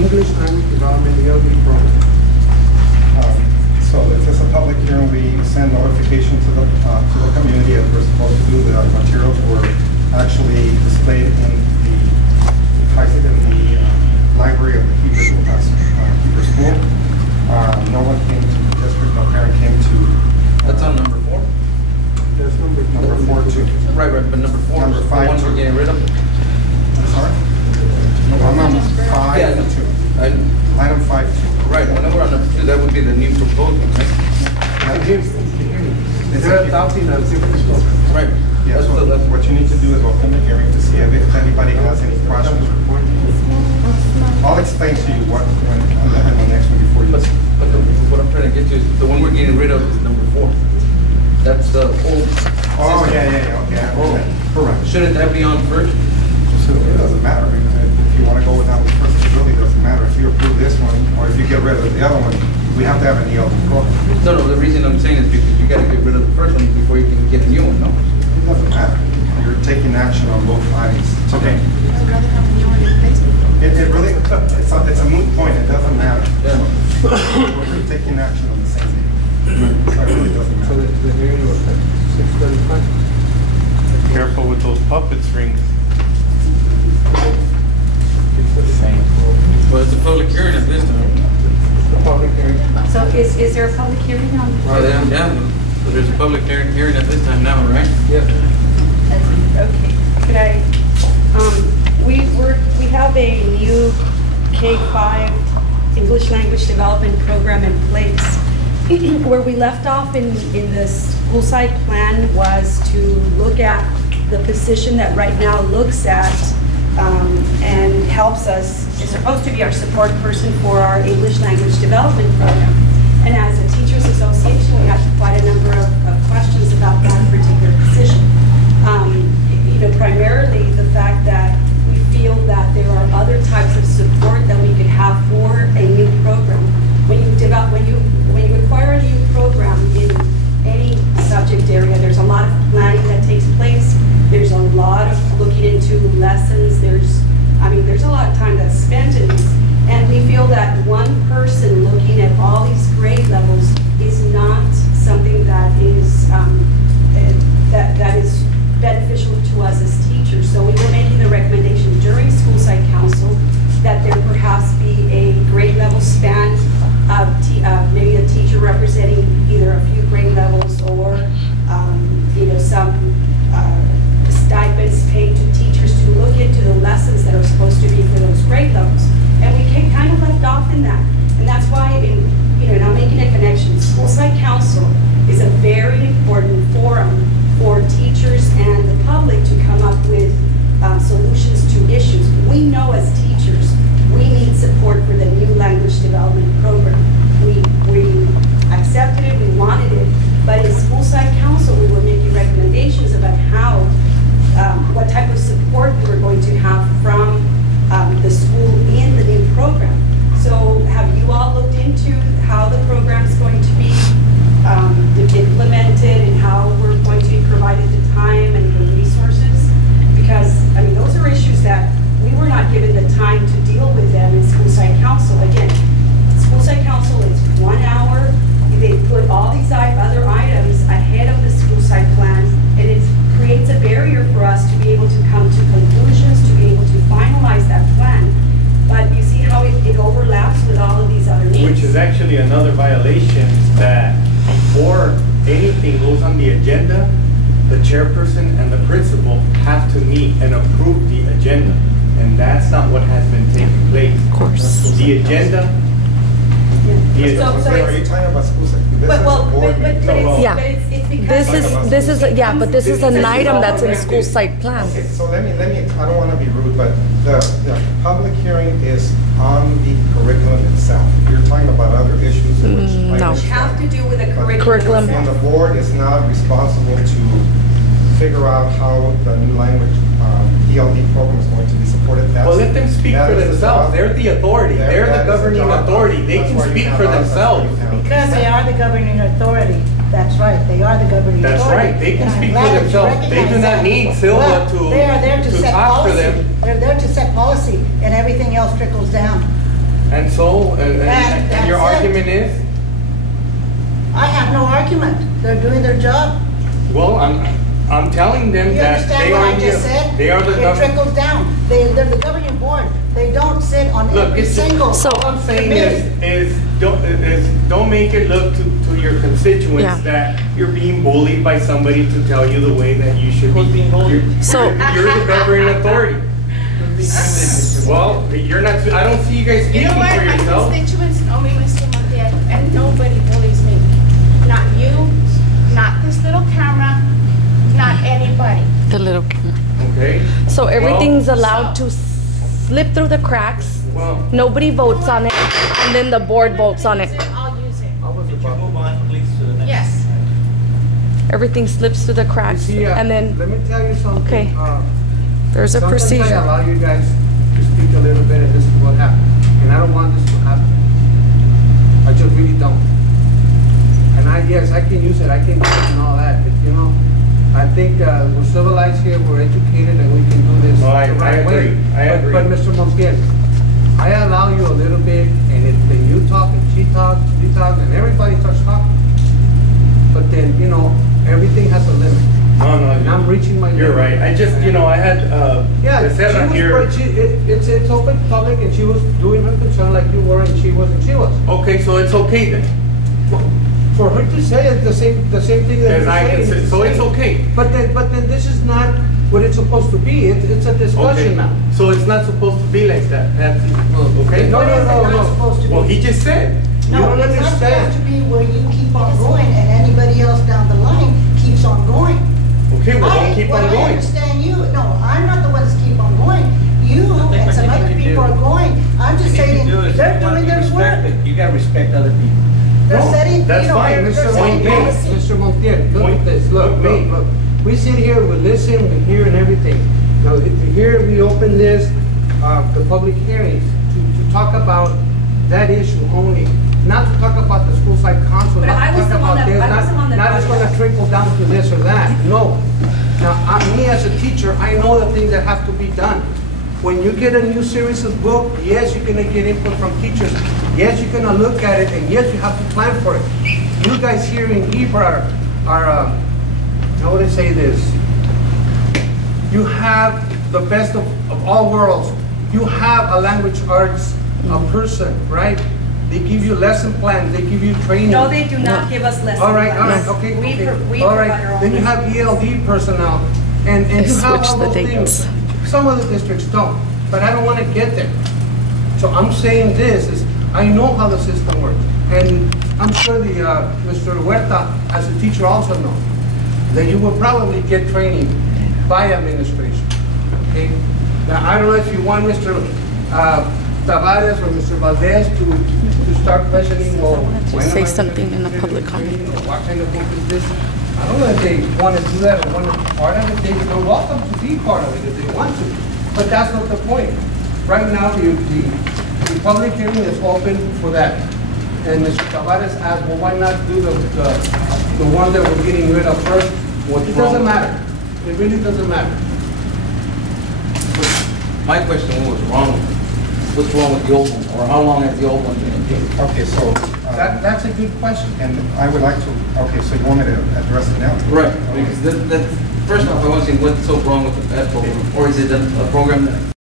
English Language Development ELD program. So if it's a public hearing, we send notification to the community that we're supposed to do. The materials were actually displayed in the library of the Heber school. No one came to the district, no parent came to. That's on number 4? There's number 4 too. Right, but number 4 Number is the 5 one we're getting rid of? I'm sorry? Number 5 Yeah, and 2. I, Item 5 2. right, when we're on number 2, that would be the new proposal, right? They're adopting a different scope. Right. Yeah, That's so that's what you need to do is open the hearing to see if anybody has any questions. I'll explain to you what, when, on the next one before you. But what I'm trying to get to is the one we're getting rid of is number 4. That's the old. Oh, system. yeah, okay. Oh. Correct. Shouldn't that be on first? So it doesn't matter, I mean, if you want to go with that with first, it really doesn't matter. If you approve this one, or if you get rid of the other one, we have to have an ELD program. No, the reason I'm saying is because you gotta get rid of the first one before you can get a new one, no? It doesn't matter. You're taking action on both items. Okay. I'd rather have a new one in place before. It really, it's a moot point, it doesn't matter. Yeah. We're taking action on the same day. So it really doesn't So matter. the hearing was at 6:35. Careful with those puppet strings. Well, it's a public hearing at this time. Public hearing. So is there a public hearing on? Yeah, so there's a public hearing at this time now, right? Yeah. Okay, could I, we have a new K-5 English language development program in place. Where we left off in the school site plan was to look at the position that right now looks at and helps us, is supposed to be our support person for our English language development program. And as a teachers association, we had quite a number of questions about that particular position. Primarily the fact that we feel that there are other types of support that we could have for a new program. When you acquire a new program in any subject area, there's a lot of planning that takes place. There's a lot of looking into lessons. There's a lot of time that's spent in this. And we feel that one person looking at all these grade levels is not something that is that is beneficial to us as teachers. So we were making the recommendation during school site council that there perhaps be a grade level span of maybe a teacher representing either a few grade levels or some stipends paid to teachers to look into the lessons that are supposed to be for those grade levels. And we kind of left off in that. And that's why, and I'm making a connection. School site council is a very important forum for teachers and the public to come up with solutions to issues. We know as teachers, we need support for the new language development program. We accepted it, we wanted it, but in school site council, we were making recommendations about how, what type of support we were going to have from the school in the new program. So have you all looked into how the program is going to be implemented and how we're going to be provided the time and the resources? Because, those are issues that we were not given the time to deal with them in school site council. Again, school site council is 1 hour. They put all these other items ahead of the school site plan, and it creates a barrier for us to be able to come to conclusions, to be able to finalize that plan. But you see how it overlaps with all of these other needs. Which is actually another violation, that before anything goes on the agenda, the chairperson and the principal have to meet and approve the agenda. And that's not what has been taking place. Of course. The agenda. Are you talking about school site? It's because But this is an item that's in school site plan. Okay, so let me, I don't want to be rude, but the public hearing is on the curriculum itself. You're talking about other issues in which I No. understand. have to do with the But Curriculum. And the board is not responsible to figure out how the new language ELD program is going to be supported. Well, let them speak that for is the themselves. job. They're the authority. They're That the is governing job. authority. They That's can why you speak have for us, that's why themselves. you have us. Because they are the governing authority. That's right, they are the governing That's authority. right. They can And I'm speak glad for that you themselves. They do recognize not that. need Silva Well, to they are there to set talk for policy. them. They're there to set policy, and everything else trickles down. And so, and your that's it. argument is? I have no argument. They're doing their job. Well, I'm telling them You that understand they what are I just said? they are the It government. trickles down. They're the governing board. They don't sit on Look, every it's single So- all I'm saying committee. is don't make it look to your constituents Yeah. that you're being bullied by somebody to tell you the way that you should be. Who's being bullied? So- You're the governing authority. Well, you're not, I don't see you guys You speaking know what? for My yourself. constituents know me, Mr. Montiel, and nobody bullies me. Not you, not this little camera, not anybody. The little camera. Okay, So everything's Well, allowed to slip through the cracks. well, Nobody votes on it, and then the board votes on it. I'll use it. Could you move on, please, to the next? Yes. Everything slips through the You cracks, see, and then let me tell you something. Okay. there's a Sometimes I procedure. allow you guys to speak a little bit, and this is what happened. And I don't want this to happen. I just really don't. And yes, I can use it, I can do it and all that, but you know, I think we're civilized here, we're educated, and we can do this No, the I right way. agree. I agree. But Mr. Montiel, I allow you a little bit, and then you talk, and she talks, you talk, and everybody starts talking. But then, you know, everything has a limit. And I'm reaching my limit. You're right. I just, I had, Yeah, Becerra she here. was, it's open public, and she was doing her concern like you were, and she was. Okay, so it's okay then. For her to say it, the same thing that As I you're can saying. say, so it's okay. But then this is not what it's supposed to be. It's a Okay, discussion now. so it's not supposed to be like that, Patsy. Okay? No, What is it not supposed to be? Well, he just said. You No, don't it's not understand. supposed to be where you keep on going and anybody else down the line keeps on going. Okay, well, don't keep on I going. understand you, no, I'm not the one that's keep on going. You and some other people are going. I'm just saying, they're doing their work. You gotta respect other people. They're No, setting, that's you know, fine, they're Mr. setting Montiel. policy. Mr. Montiel, look Point- at this. Look, look, me, look. look. We sit here, we listen, we hear and everything. Now, here we open this, the public hearings to talk about that issue only. Not to talk about the school site council, But not I to was talk the one about that- this, I was the one that not it's brought it gonna up. trickle down to this or that. No. Now, me as a teacher, I know the things that have to be done. When you get a new series of book, yes, you're gonna get input from teachers. Yes, you're gonna look at it, and yes, you have to plan for it. You guys here in Heber are how would I say this? You have the best of all worlds. You have a language arts person, right? They give you lesson plans, they give you training. No, they do not give us lessons. All right, okay, We okay. we All provide right, our own. then you have ELD personnel, and They you have switch all the those dates. things. Some of the districts don't, but I don't want to get there. So I'm saying this, is I know how the system works, and I'm sure the, Mr. Huerta, as a teacher also knows, that you will probably get training by administration, okay? Now, I don't know if you want Mr. Tavares or Mr. Valdez to start questioning, well, to when am say I something gonna in a get public training, comment. or what kind of book is this? I don't know if they want to do that or want to be part of it. They're welcome to be part of it if they want to, but that's not the point. Right now, the public hearing is open for that. And Mr. Tavares asked, well, why not do the one that we're getting rid of first? Well, it doesn't matter. It really doesn't matter. My question was wrong. What's wrong with the old one, or how long has the old one been in place? Okay, so, That's a good question. and I would like to, okay, so you want me to address it now? Right, because first off, I want to see what's so wrong with the PASS program, or is it a program that